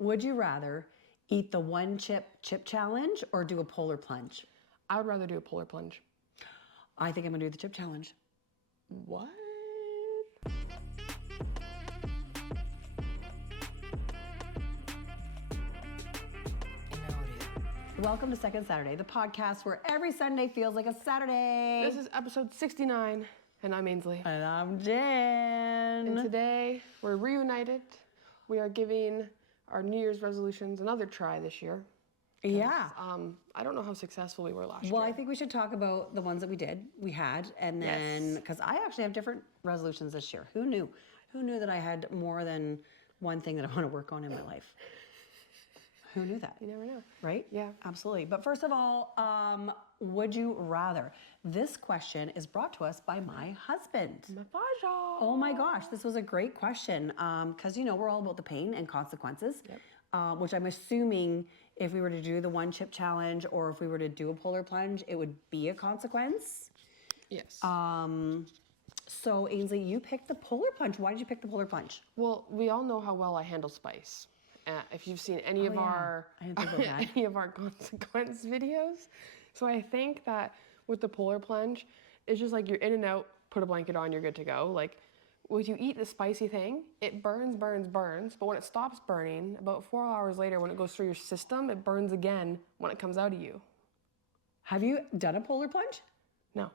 Would you rather eat the one chip challenge or do a polar plunge? I would rather do a polar plunge. I think I'm gonna do the chip challenge. What? Welcome to Second Saturday, the podcast where every Sunday feels like a Saturday. This is episode 69, and I'm Ainsley. And I'm Jen. And today, we're reunited. We are giving our New Year's resolutions another try this year. Yeah. I don't know how successful we were last year. Well, I think we should talk about the ones that we had, and then, because I actually have different resolutions this year. Who knew? Who knew that I had more than one thing that I want to work on in my life? Who knew that? You never know. Right? Yeah. Absolutely. But first of all, would you rather? This question is brought to us by my husband. Oh my gosh, this was a great question. Because, we're all about the pain and consequences. Yep. Which I'm assuming if we were to do the one chip challenge or if we were to do a polar plunge, it would be a consequence. Yes. So Ainsley, you picked the polar plunge. Why did you pick the polar plunge? Well, we all know how well I handle spice. If you've seen any of our any of our consequence videos. So I think that with the polar plunge, it's just like you're in and out, put a blanket on, you're good to go. Like when you eat the spicy thing, it burns, but when it stops burning, about 4 hours later when it goes through your system, it burns again when it comes out of you. Have you done a polar plunge? No.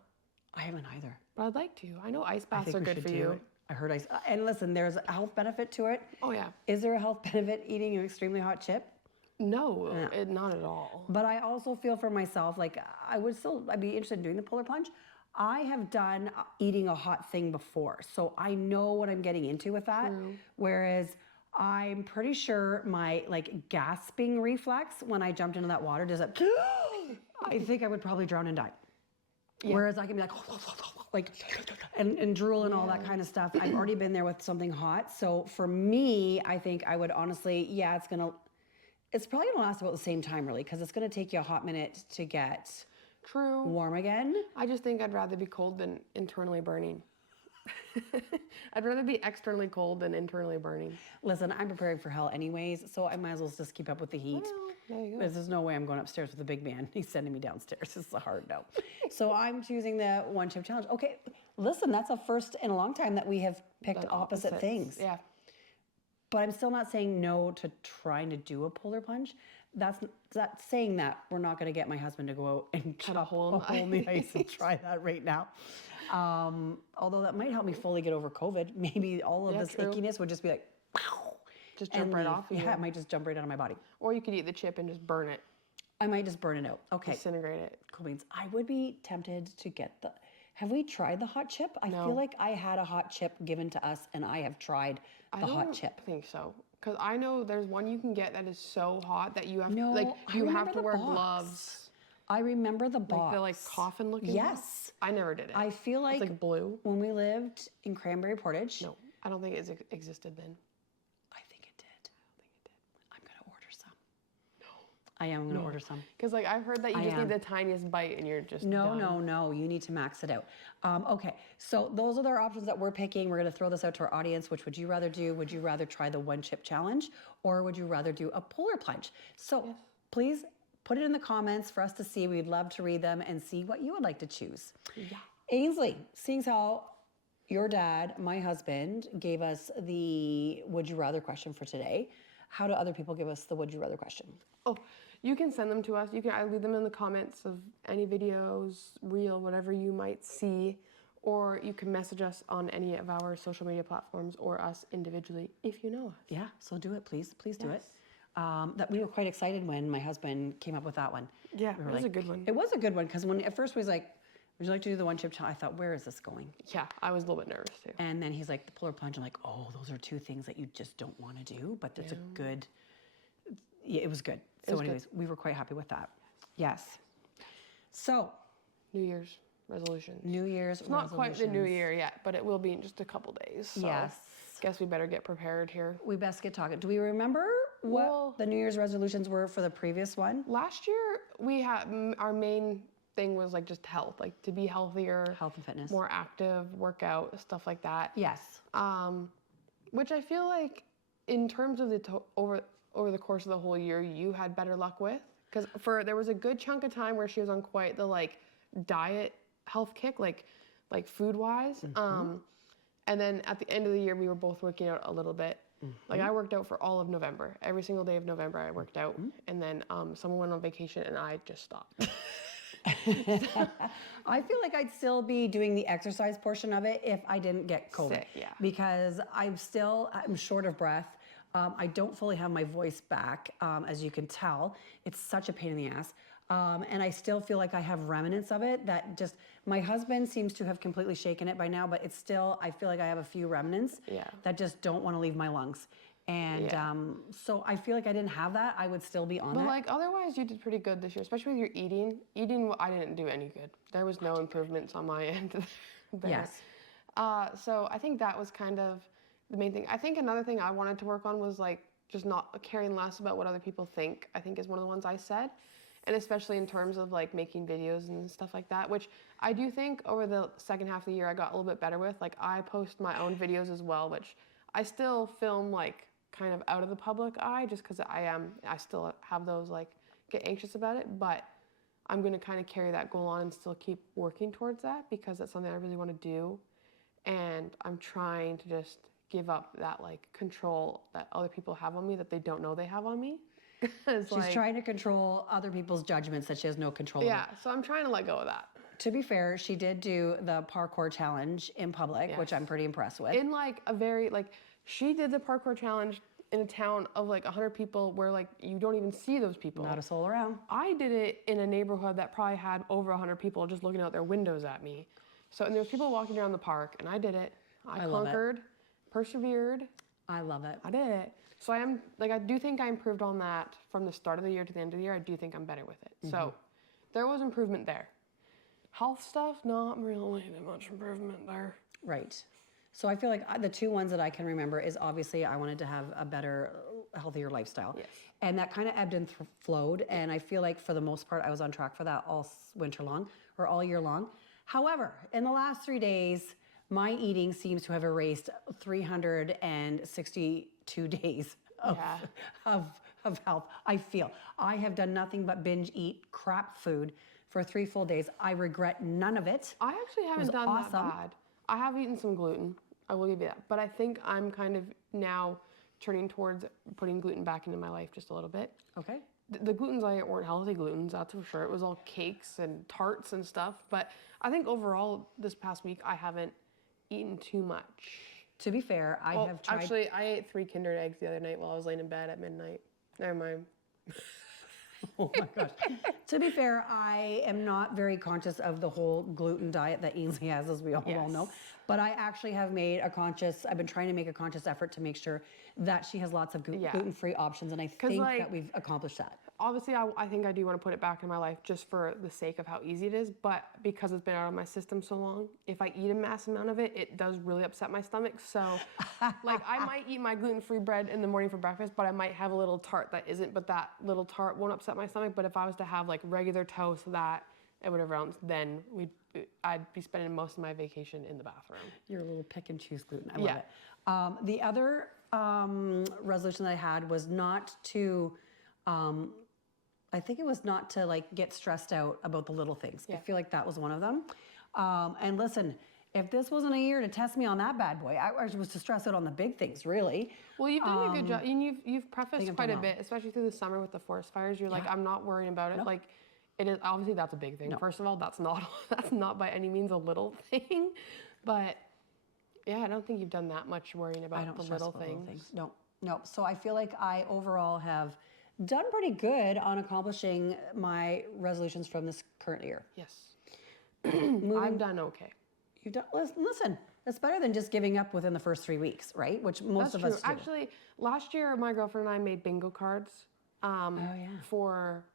I haven't either. But I'd like to. I know ice baths are good for you. I heard ice. And listen, there's a health benefit to it. Oh, yeah. Is there a health benefit eating an extremely hot chip? No, not at all. But I also feel for myself, like I'd be interested in doing the polar plunge. I have done eating a hot thing before, so I know what I'm getting into with that. True. Whereas I'm pretty sure my gasping reflex when I jumped into that water does it. I think I would probably drown and die. Yeah. Whereas I can be and drool and all that kind of stuff. I've already been there with something hot. So for me, I think I would honestly, it's probably gonna last about the same time really, because it's gonna take you a hot minute to get warm again. I just think I'd rather be cold than internally burning. I'd rather be externally cold than internally burning. Listen, I'm preparing for hell anyways, so I might as well just keep up with the heat. Well, there you go. There's no way I'm going upstairs with the big man. He's sending me downstairs. This is a hard no. So I'm choosing the one chip challenge. Okay, listen, that's a first in a long time that we have picked opposite things. Yeah. But I'm still not saying no to trying to do a polar plunge. That's saying that we're not going to get my husband to go out and cut a hole in the ice and try that right now. Although that might help me fully get over COVID. Maybe all of this ickiness would just be like, pow, just jump right off. Yeah, it might just jump right out of my body. Or you could eat the chip and just burn it. I might just burn it out. Okay. Disintegrate it. Cool beans. I would be tempted to get have we tried the hot chip? I feel like I had a hot chip given to us and I have tried the hot chip. I think so. Because I know there's one you can get that is so hot that you have to wear gloves. I remember the box. Like the coffin looking Yes. box? I never did it. I feel like it's blue. When we lived in Cranberry Portage. No, I don't think it existed then. I think it did. I don't think it did. I'm going to order some. No. I am going to order some. Because I've heard that you just need the tiniest bite and you're just done. No. You need to max it out. Okay, so those are their options that we're picking. We're going to throw this out to our audience. Which would you rather do? Would you rather try the one chip challenge or would you rather do a polar plunge? So please put it in the comments for us to see. We'd love to read them and see what you would like to choose. Yeah. Ainsley, seeing how your dad, my husband, gave us the would you rather question for today, how do other people give us the would you rather question? Oh, you can send them to us. You can leave them in the comments of any videos, reel, whatever you might see, or you can message us on any of our social media platforms or us individually if you know us. Yeah, so do it, please. Please do it. That we were quite excited when my husband came up with that one. Yeah, it was a good one. It was a good one because when at first he was like, would you like to do the one chip challenge? I thought, where is this going? Yeah, I was a little bit nervous too. And then he's like, the polar plunge. I'm like, oh, those are two things that you just don't want to do, but that's a good, it was good. So anyways, we were quite happy with that. Yes. So. New Year's resolution. New Year's It's not quite the new year yet, but it will be in just a couple days. So yes. Guess we better get prepared here. We best get talking. Do we remember what the New Year's resolutions were for the previous one? Last year, we had our main thing was just health, to be healthier, health and fitness, more active, workout, stuff like that. Yes. Which I feel like in terms of the over the course of the whole year you had better luck with? Because there was a good chunk of time where she was on quite the like diet health kick, like food wise. And then at the end of the year, we were both working out a little bit. Like I worked out for all of November. Every single day of November, I worked out. And then someone went on vacation and I just stopped. I feel like I'd still be doing the exercise portion of it if I didn't get COVID. Sick, yeah. Because I'm short of breath. I don't fully have my voice back, as you can tell. It's such a pain in the ass. And I still feel like I have remnants of it that just, my husband seems to have completely shaken it by now, but it's still, I feel like I have a few remnants that just don't want to leave my lungs. And so I feel like I didn't have that. I would still be on it. But like otherwise you did pretty good this year, especially with your eating. Eating, I didn't do any good. There was no improvements on my end there. Yes. So I think that was kind of the main thing. I think another thing I wanted to work on was like just not caring less about what other people think, I think is one of the ones I said. And especially in terms of like making videos and stuff like that, which I do think over the second half of the year I got a little bit better with. Like I post my own videos as well, which I still film like kind of out of the public eye just because I still have those like get anxious about it, but I'm going to kind of carry that goal on and still keep working towards that because that's something I really want to do. And I'm trying to just give up that like control that other people have on me that they don't know they have on me. She's trying to control other people's judgments that she has no control over. Yeah, so I'm trying to let go of that. To be fair, she did do the parkour challenge in public, which I'm pretty impressed with. In like a very, like, she did the parkour challenge in a town of like 100 people where like you don't even see those people. Not a soul around. I did it in a neighborhood that probably had over 100 people just looking out their windows at me. So, and there was people walking around the park and I did it. I conquered, persevered. I love it. I did it. So I do think I improved on that from the start of the year to the end of the year. I do think I'm better with it. So there was improvement there. Health stuff, not really that much improvement there. Right. So I feel like the two ones that I can remember is obviously I wanted to have a better, healthier lifestyle. Yes. And that kind of ebbed and flowed. And I feel like for the most part, I was on track for that all winter long or all year long. However, in the last 3 days, my eating seems to have erased 362 days of health. I feel I have done nothing but binge eat crap food for 3 full days. I regret none of it. I actually haven't done that bad. I have eaten some gluten. I will give you that. But I think I'm kind of now turning towards putting gluten back into my life just a little bit. Okay. The glutens I ate weren't healthy glutens, that's for sure. It was all cakes and tarts and stuff. But I think overall this past week I haven't eaten too much. To be fair, I have tried. Actually, I ate 3 Kinder Eggs the other night while I was laying in bed at midnight. Never mind. Oh my gosh. To be fair, I am not very conscious of the whole gluten diet that Ainsley has, as we all well know. But I actually have made I've been trying to make a conscious effort to make sure that she has lots of gluten-free options. And I think that we've accomplished that. Obviously, I think I do want to put it back in my life just for the sake of how easy it is. But because it's been out of my system so long, if I eat a mass amount of it, it does really upset my stomach. So, like, I might eat my gluten-free bread in the morning for breakfast, but I might have a little tart that isn't. But that little tart won't upset my stomach. But if I was to have, like, regular toast, that, and whatever else, then I'd be spending most of my vacation in the bathroom. You're a little pick and choose gluten. I love it. The other resolution that I had was not to... I think it was not to like get stressed out about the little things. I feel like that was one of them. And listen, if this wasn't a year to test me on that bad boy, I was to stress out on the big things, really. Well, you've done a good job. And you've prefaced quite a bit, especially through the summer with the forest fires. You're like, I'm not worrying about it. Nope. Like, it is obviously that's a big thing. First of all, that's not by any means a little thing, but yeah, I don't think you've done that much worrying about the little things. No. So I feel like I overall have done pretty good on accomplishing my resolutions from this current year. Yes. I've done okay. You've done, listen, it's better than just giving up within the first 3 weeks, right? Which most of us do. Actually, last year, my girlfriend and I made bingo cards for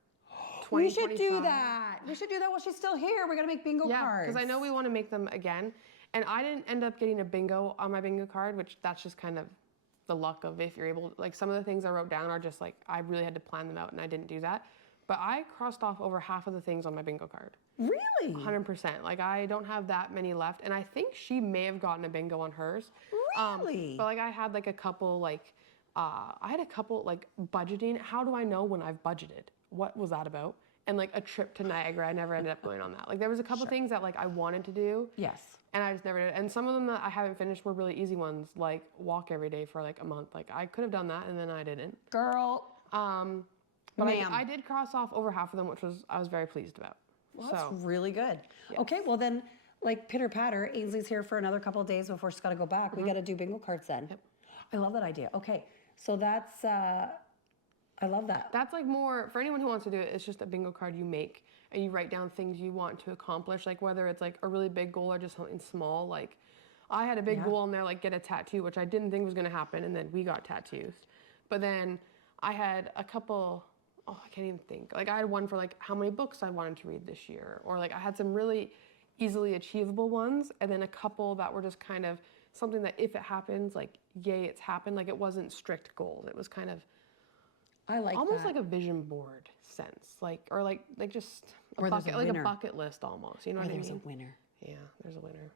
2025. We should do that. We should do that while she's still here. We're going to make bingo cards. Yeah, because I know we want to make them again. And I didn't end up getting a bingo on my bingo card, which that's just kind of the luck of if you're able to, like some of the things I wrote down are just like, I really had to plan them out and I didn't do that. But I crossed off over half of the things on my bingo card. Really? 100%. Like I don't have that many left. And I think she may have gotten a bingo on hers. Really? But like I had like a couple like I had a couple like budgeting. How do I know when I've budgeted? What was that about? And like a trip to Niagara, I never ended up going on that. Like there was a couple things that like I wanted to do. Yes. And I just never did. And some of them that I haven't finished were really easy ones, like walk every day for like a month. Like I could have done that and then I didn't. Girl. But I did cross off over half of them, which I was very pleased about. Well, that's really good. Yes. Okay, well then, like pitter patter, Ainsley's here for another couple of days before she's got to go back. We got to do bingo cards then. Yep. I love that idea. Okay, so that's, I love that. That's like more, for anyone who wants to do it, it's just a bingo card you make and you write down things you want to accomplish, like whether it's like a really big goal or just something small. Like I had a big goal in there, like get a tattoo, which I didn't think was going to happen, and then we got tattoos. But then I had a couple, I can't even think. Like I had one for like how many books I wanted to read this year, or like I had some really easily achievable ones, and then a couple that were just kind of something that if it happens, like yay, it's happened. Like it wasn't strict goals. It was kind of I like almost that. like a vision board sense, like or like just or a bucket, like a winner. bucket list almost. You know what I mean? There's a winner. Yeah, there's a winner.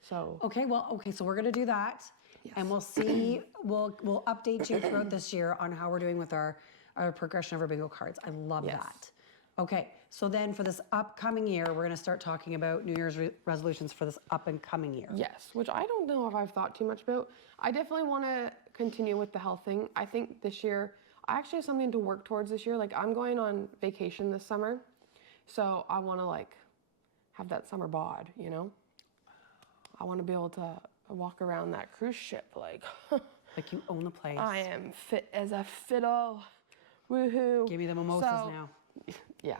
So okay, so we're gonna do that, and we'll see. We'll update you throughout this year on how we're doing with our progression of our bingo cards. I love that. Okay, so then for this upcoming year, we're gonna start talking about New Year's resolutions for this up and coming year. Yes, which I don't know if I've thought too much about. I definitely want to continue with the health thing. I think this year I actually have something to work towards this year. Like I'm going on vacation this summer, so I want to like have that summer bod, you know? I want to be able to walk around that cruise ship like like you own the place. I am fit as a fiddle. Woohoo. Give me the mimosas now. Yeah.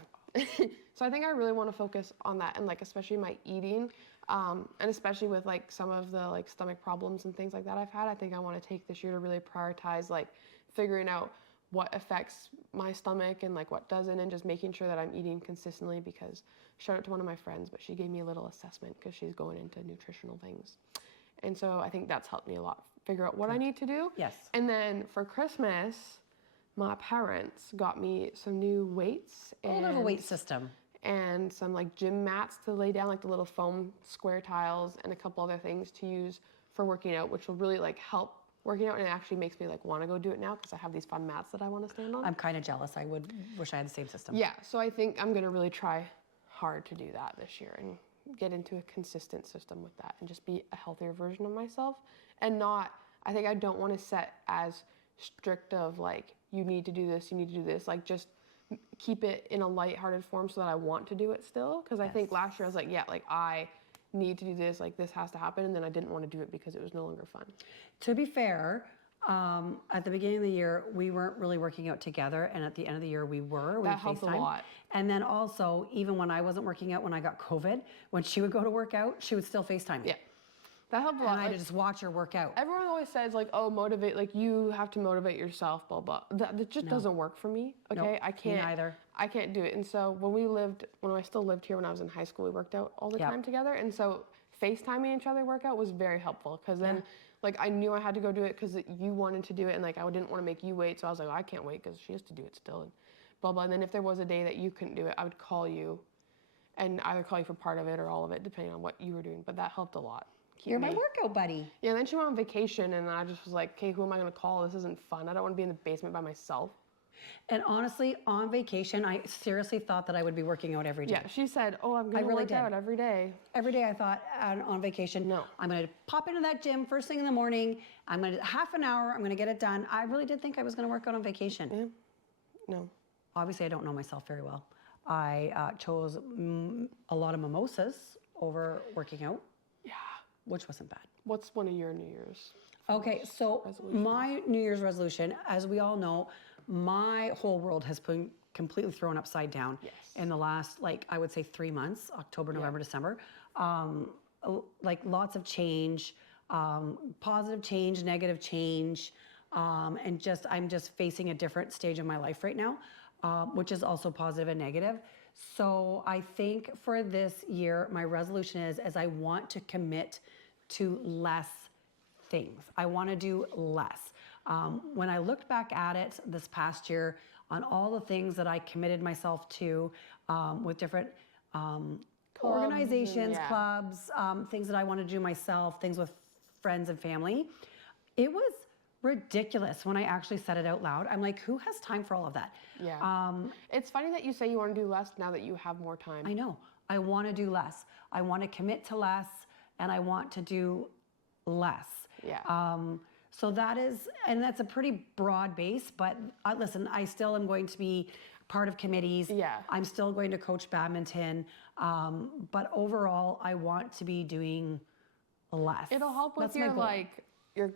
So I think I really want to focus on that, and like especially my eating, and especially with like some of the like stomach problems and things like that I've had. I think I want to take this year to really prioritize like figuring out what affects my stomach and like what doesn't, and just making sure that I'm eating consistently. Because shout out to one of my friends, but she gave me a little assessment because she's going into nutritional things, and so I think that's helped me a lot figure out what I need to do. Yes. And then for Christmas, my parents got me some new weights and a weight system and some like gym mats to lay down, like the little foam square tiles, and a couple other things to use for working out, which will really like help working out, and it actually makes me like want to go do it now because I have these fun mats that I want to stand on. I'm kind of jealous. I would wish I had the same system. Yeah, so I think I'm gonna really try hard to do that this year and get into a consistent system with that and just be a healthier version of myself, and not, I think I don't want to set as strict of like, you need to do this, you need to do this, like just keep it in a lighthearted form so that I want to do it still. Because I think last year I was like, yeah, like I need to do this, like this has to happen, and then I didn't want to do it because it was no longer fun. To be fair, at the beginning of the year, we weren't really working out together, and at the end of the year, we were. That helped a lot. And then also, even when I wasn't working out, when I got COVID, when she would go to work out, she would still FaceTime me. Yeah. That helped a lot. And I just watch her work out. Everyone always says like, oh, motivate, like you have to motivate yourself, blah, blah. That just doesn't work for me, okay? Nope, I can't. Me neither. I can't do it. And so when I still lived here when I was in high school, we worked out all the time together. And so FaceTiming each other workout was very helpful, because then like I knew I had to go do it because you wanted to do it, and like I didn't want to make you wait. So I was like, I can't wait because she has to do it still, and blah, blah. And then if there was a day that you couldn't do it, I would call you and either call you for part of it or all of it, depending on what you were doing. But that helped a lot. You're my workout buddy. Yeah, and then she went on vacation, and I just was like, okay, who am I going to call? This isn't fun. I don't want to be in the basement by myself. And honestly, on vacation, I seriously thought that I would be working out every day. Yeah, she said, oh, I'm going to work out every day. Every day I thought on vacation, I'm going to pop into that gym first thing in the morning. I'm going to half an hour. I'm going to get it done. I really did think I was going to work out on vacation. Yeah. No. Obviously, I don't know myself very well. I chose a lot of mimosas over working out. Yeah. Which wasn't bad. What's one of your New Year's? Okay, so my New Year's resolution, as we all know, my whole world has been completely thrown upside down in the last, like, I would say 3 months, October, November, December. Like lots of change, positive change, negative change, and I'm just facing a different stage of my life right now, which is also positive and negative. So I think for this year, my resolution is I want to commit to less things. I want to do less. When I looked back at it this past year on all the things that I committed myself to with different organizations, clubs, things that I want to do myself, things with friends and family, it was ridiculous when I actually said it out loud. I'm like, who has time for all of that? Yeah. It's funny that you say you want to do less now that you have more time. I know. I want to do less. I want to commit to less, and I want to do less. Yeah. So that is, and that's a pretty broad base, but listen, I still am going to be part of committees. Yeah. I'm still going to coach badminton. But overall, I want to be doing less. It'll help with That's my your goal. like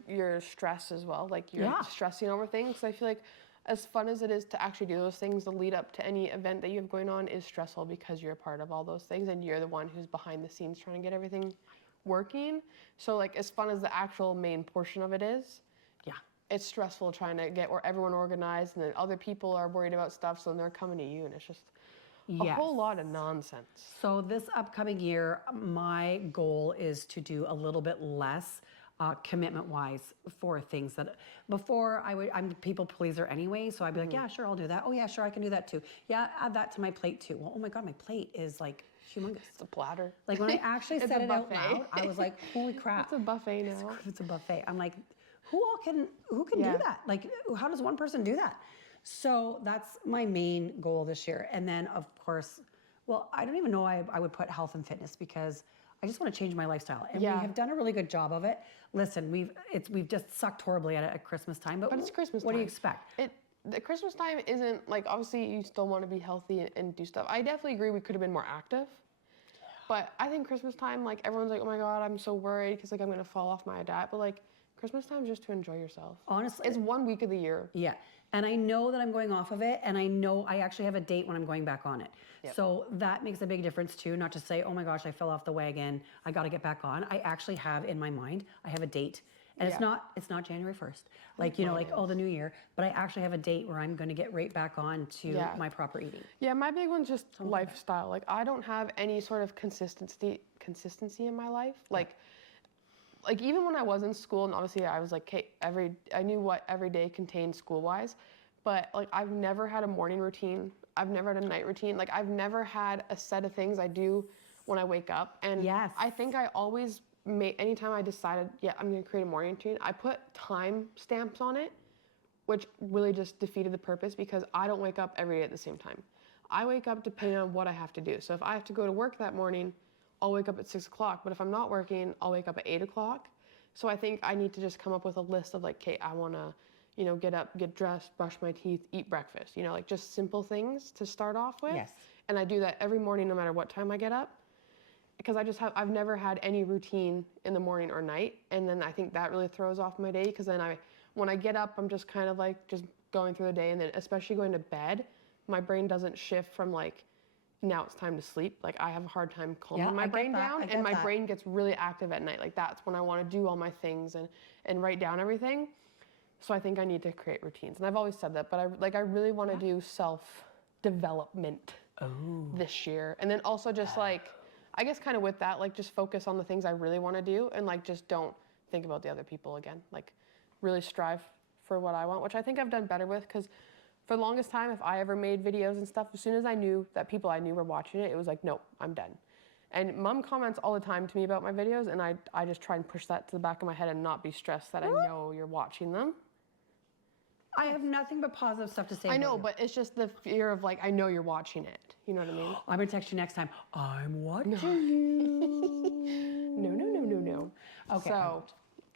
your stress as well. Like you're stressing over things. I feel like as fun as it is to actually do those things, the lead up to any event that you have going on is stressful because you're a part of all those things and you're the one who's behind the scenes trying to get everything working. So like as fun as the actual main portion of it is, Yeah. it's stressful trying to get everyone organized, and then other people are worried about stuff, so then they're coming to you, and it's just a whole lot of nonsense. So this upcoming year, my goal is to do a little bit less commitment-wise for things that before I'm a people pleaser anyway, so I'd be like, yeah, sure, I'll do that. Oh yeah, sure, I can do that too. Yeah, add that to my plate too. Well, oh my God, my plate is like humongous. It's a platter. Like when I actually said it out buffet. loud, I was like, holy crap. It's a buffet now. It's a buffet. I'm like, who can do that? Like, how does one person do that? So that's my main goal this year. And then of course, well, I don't even know I would put health and fitness because I just want to change my lifestyle. And we have done a really good job of it. Listen, we've just sucked horribly at it at Christmas time. But it's Christmas What time. do you expect? The Christmas time isn't like, obviously you still want to be healthy and do stuff. I definitely agree we could have been more active. But I think Christmas time, like everyone's like, oh my God, I'm so worried because like I'm going to fall off my diet. But like Christmas time is just to enjoy yourself. Honestly. It's 1 week of the year. Yeah. And I know that I'm going off of it, and I know I actually have a date when I'm going back on it. Yep. So that makes a big difference too, not to say, oh my gosh, I fell off the wagon, I got to get back on. I actually have in my mind, I have a date. And it's not January 1st, like, you know, like, oh, the new year, but I actually have a date where I'm going to get right back on to my proper eating. Yeah, my big one's just lifestyle. Like I don't have any sort of consistency in my life. Like even when I was in school, and obviously I was like, okay, I knew what every day contained school-wise, but like I've never had a morning routine. I've never had a night routine. Like I've never had a set of things I do when I wake up. And I think I always anytime I decided, I'm gonna create a morning routine, I put time stamps on it, which really just defeated the purpose because I don't wake up every day at the same time. I wake up depending on what I have to do. So if I have to go to work that morning, I'll wake up at 6 o'clock, but if I'm not working, I'll wake up at 8 o'clock. So I think I need to just come up with a list of like, okay, I wanna, you know, get up, get dressed, brush my teeth, eat breakfast, you know, like just simple things to start off with. Yes. And I do that every morning, no matter what time I get up, because I've never had any routine in the morning or night. And then I think that really throws off my day, because then when I get up, I'm just kind of like just going through the day, and then especially going to bed, my brain doesn't shift from like, now it's time to sleep. Like I have a hard time calming my brain down, and my brain gets really active at night. Like that's when I want to do all my things and write down everything. So I think I need to create routines. And I've always said that, but I really want to do self-development this year. And then also just like, I guess kind of with that, like just focus on the things I really want to do, and like just don't think about the other people again. Like really strive for what I want, which I think I've done better with, because for the longest time, if I ever made videos and stuff, as soon as I knew that people I knew were watching it, it was like, nope, I'm done. And Mom comments all the time to me about my videos, and I just try and push that to the back of my head and not be stressed that I know you're watching them. I have nothing but positive stuff to say. I know, but it's just the fear of like, I know you're watching it. You know what I mean? I'm gonna text you next time. I'm watching you. No. Okay. So,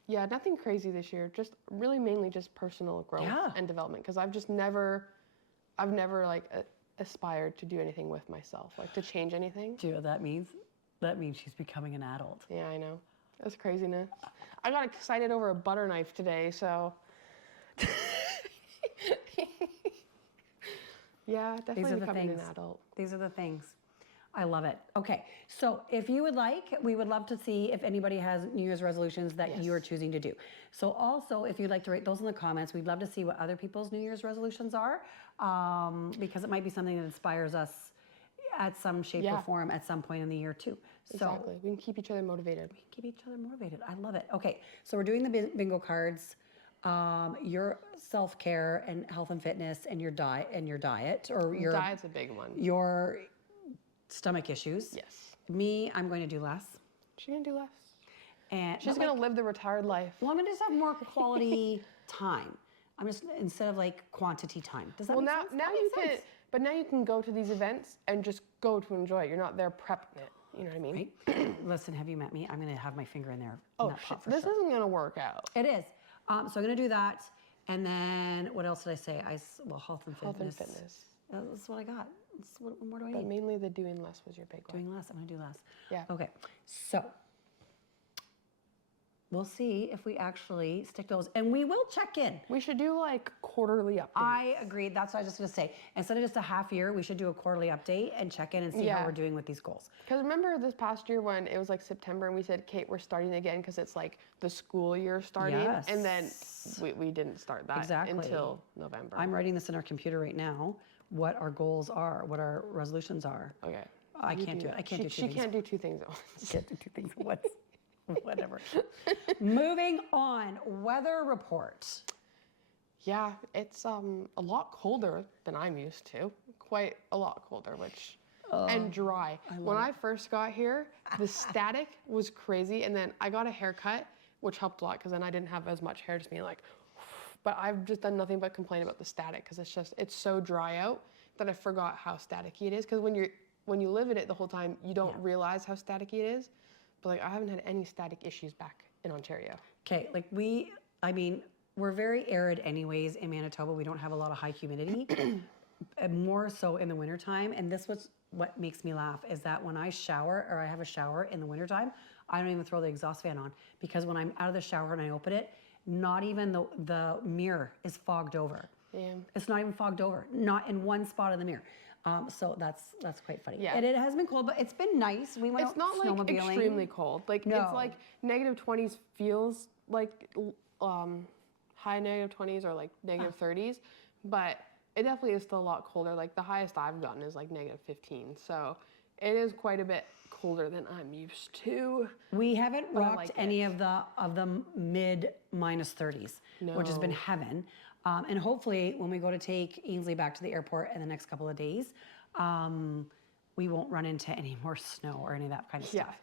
yeah, nothing crazy this year. Just really mainly just personal growth and development, because I've never like aspired to do anything with myself, like to change anything. Do you know what that means? That means she's becoming an adult. Yeah, I know. That's craziness. I got excited over a butter knife today, so. Yeah, definitely becoming an adult. These are the things. I love it. Okay, so if you would like, we would love to see if anybody has New Year's resolutions that you are choosing to do. So also, if you'd like to write those in the comments, we'd love to see what other people's New Year's resolutions are, because it might be something that inspires us at some shape or form at some point in the year too. Exactly. We can keep each other motivated. We can keep each other motivated. I love it. Okay, so we're doing the bingo cards. Your self-care and health and fitness, and your diet, or your diet's a big one. Your stomach issues. Yes. Me, I'm going to do less. She's gonna do less. And she's gonna live the retired life. Well, I'm gonna just have more quality time. I'm just, instead of like quantity time. Does that Well, make now sense? now That you makes can, sense. but now you can go to these events and just go to enjoy it. You're not there prepping it. You know what I mean? Right? Listen, have you met me? I'm going to have my finger in there. Oh that shit! pot for This sure. isn't gonna work out. It is. So I'm going to do that. And then what else did I say? Well, health and Health fitness. and fitness. That's what I got. What more do I But need? mainly the doing less was your big one. Doing less. I'm going to do less. Yeah. Okay. So we'll see if we actually stick those. And we will check in. We should do like quarterly updates. I agreed. That's what I was just going to say. Instead of just a half year, we should do a quarterly update and check in and see how Yeah. we're doing with these goals. Because remember this past year when it was like September and we said, Kate, we're starting again because it's like the school year starting. And then we didn't start that until November. I'm writing this in our computer right now, what our goals are, what our resolutions are. Okay. I can't do it. I can't do two She things. can't do two things at once. Can't do two things at once. Whatever. Moving on, weather report. Yeah, it's a lot colder than I'm used to. Quite a lot colder, which and dry. When I first got here, the static was crazy, and then I got a haircut, which helped a lot because then I didn't have as much hair, just being like. But I've just done nothing but complain about the static because it's so dry out that I forgot how staticky it is. Because when you live in it the whole time, you don't realize how staticky it is. But like I haven't had any static issues back in Ontario. Okay, like we're very arid anyways in Manitoba. We don't have a lot of high humidity, more so in the wintertime. And this was what makes me laugh is that when I shower or I have a shower in the wintertime, I don't even throw the exhaust fan on because when I'm out of the shower and I open it, not even the mirror is fogged over. Yeah. It's not even fogged over, not in one spot of the mirror. So that's quite funny. Yeah. And it has been cold, but it's been nice. We went It's not like snowmobiling. extremely cold. Like No. it's like negative 20s feels like high negative 20s or like negative 30s, but it definitely is still a lot colder. Like the highest I've gotten is like negative 15. So it is quite a bit colder than I'm used to. We haven't rocked like any of the mid minus 30s, which has been No. heaven. And hopefully, when we go to take Ainsley back to the airport in the next couple of days, we won't run into any more snow or any of that kind of Yeah. stuff.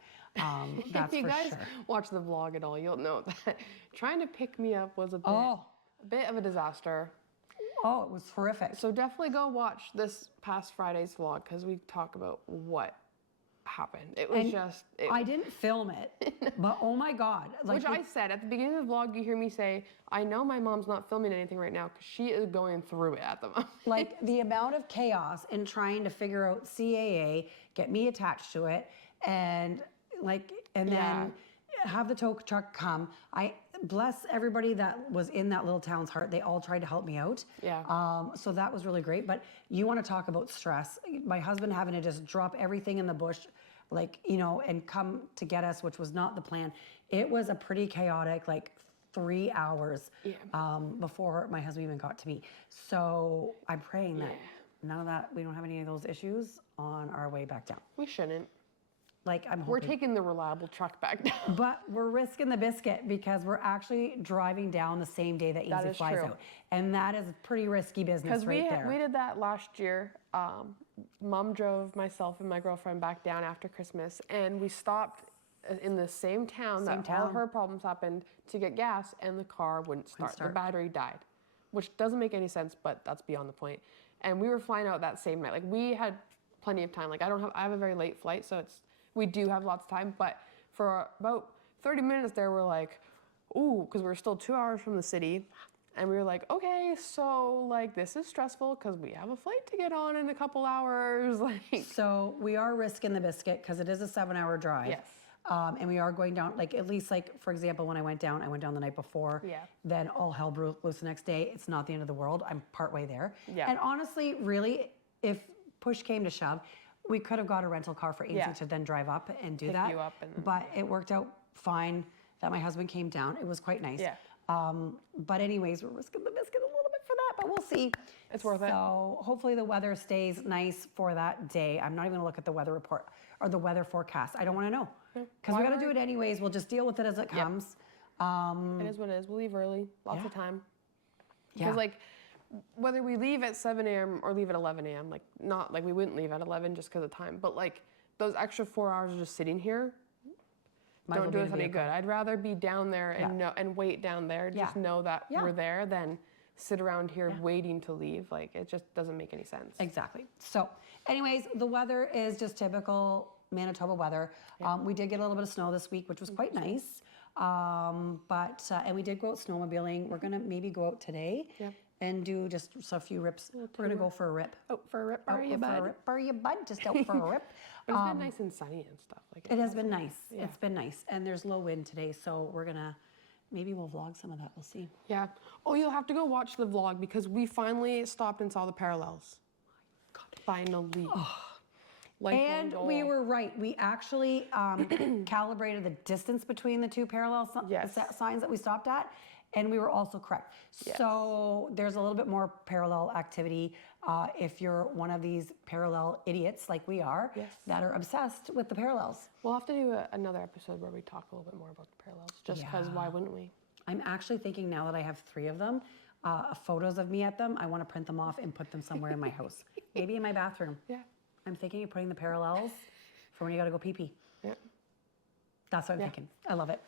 That's If you for guys sure. watch the vlog at all, you'll know that trying to pick me up was a Oh, bit of a disaster. oh, it was horrific. So definitely go watch this past Friday's vlog because we talk about what happened. It was I didn't film it, but oh my God. Like which I said at the beginning of the vlog, you hear me say, I know my mom's not filming anything right now because she is going through it at the moment. like the amount of chaos in trying to figure out CAA, get me attached to it, and then have the tow truck come. I bless everybody that was in that little town's heart. They all tried to help me out. Yeah. So that was really great. But you want to talk about stress? My husband having to just drop everything in the bush, and come to get us, which was not the plan. It was a pretty chaotic, 3 hours before my husband even got to me. So I'm praying that none of that, we don't have any of those issues on our way back down. We shouldn't. I'm We're hoping. taking the reliable truck back down. But we're risking the biscuit because we're actually driving down the same day that Ainsley is flies true. out. And that is pretty risky business Because right there. we did that last year. Mom drove myself and my girlfriend back down after Christmas, and we stopped in the same town that all town. her problems happened to get gas, and the car wouldn't start. The battery died, which doesn't make any sense, but that's beyond the point. And we were flying out that same night. We had plenty of time. I have a very late flight, so we do have lots of time. But for about 30 minutes there, we're like, ooh, because we're still 2 hours from the city. And we were like, okay, so this is stressful because we have a flight to get on in a couple hours. So we are risking the biscuit because it is a 7-hour drive. Yes. And we are going down, at least for example, when I went down the night before. Yeah. Then all hell broke loose the next day. It's not the end of the world. I'm partway there. Yeah. And honestly, really, if push came to shove, we could have got a rental car for Ainsley to then drive up and do that. you up and then- But it worked out fine that my husband came down. It was quite nice. Yeah. But anyways, we're risking the biscuit a little bit for that, but we'll see. It's worth it. So hopefully the weather stays nice for that day. I'm not even gonna look at the weather report or the weather forecast. I don't wanna know. Because we gotta do it anyways. We'll just deal with it as it comes. It is what it is. We'll leave early. Lots of time. Yeah. Because whether we leave at 7 a.m. or leave at 11 a.m., not we wouldn't leave at 11 just because of time, but those extra 4 hours of just sitting here, don't do us any good. I'd rather be down there and wait down there. Just know that we're there than sit around here waiting to leave. Like, it just doesn't make any sense. Exactly. So anyways, the weather is just typical Manitoba weather. We did get a little bit of snow this week, which was quite nice. And we did go out snowmobiling. We're going to maybe go out today and do just a few rips. We're going to go for a rip. Out for a rip, are you, bud? Are you, bud? Just out for a rip. But it's been nice and sunny and stuff. Like it has been nice. Yeah. It's been nice. And there's low wind today, so we're going to, maybe we'll vlog some of that. We'll see. Yeah. Oh, you'll have to go watch the vlog because we finally stopped and saw the parallels. God, finally. Oh. And we were right. We actually calibrated the distance between the two parallel signs that we stopped at, and we were also correct. Yes. So there's a little bit more parallel activity if you're one of these parallel idiots like we are that are obsessed with the parallels. We'll have to do another episode where we talk a little bit more about the parallels, just because why wouldn't we? I'm actually thinking now that I have 3 of them, photos of me at them, I want to print them off and put them somewhere in my house. Maybe in my bathroom. Yeah. I'm thinking of putting the parallels for when you got to go pee-pee. Yeah. That's what I'm thinking. I love it.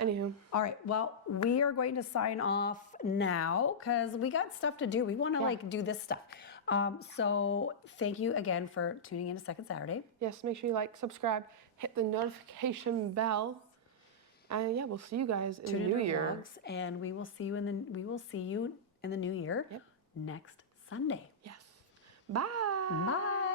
Anywho. All right. Well, we are going to sign off now because we got stuff to do. We want to like do this stuff. So thank you again for tuning in to Second Saturday. Yes. Make sure you like, subscribe, hit the notification bell. And yeah, we'll see you guys in the new year. And we will see you in the new year next Sunday. Yes. Bye. Bye.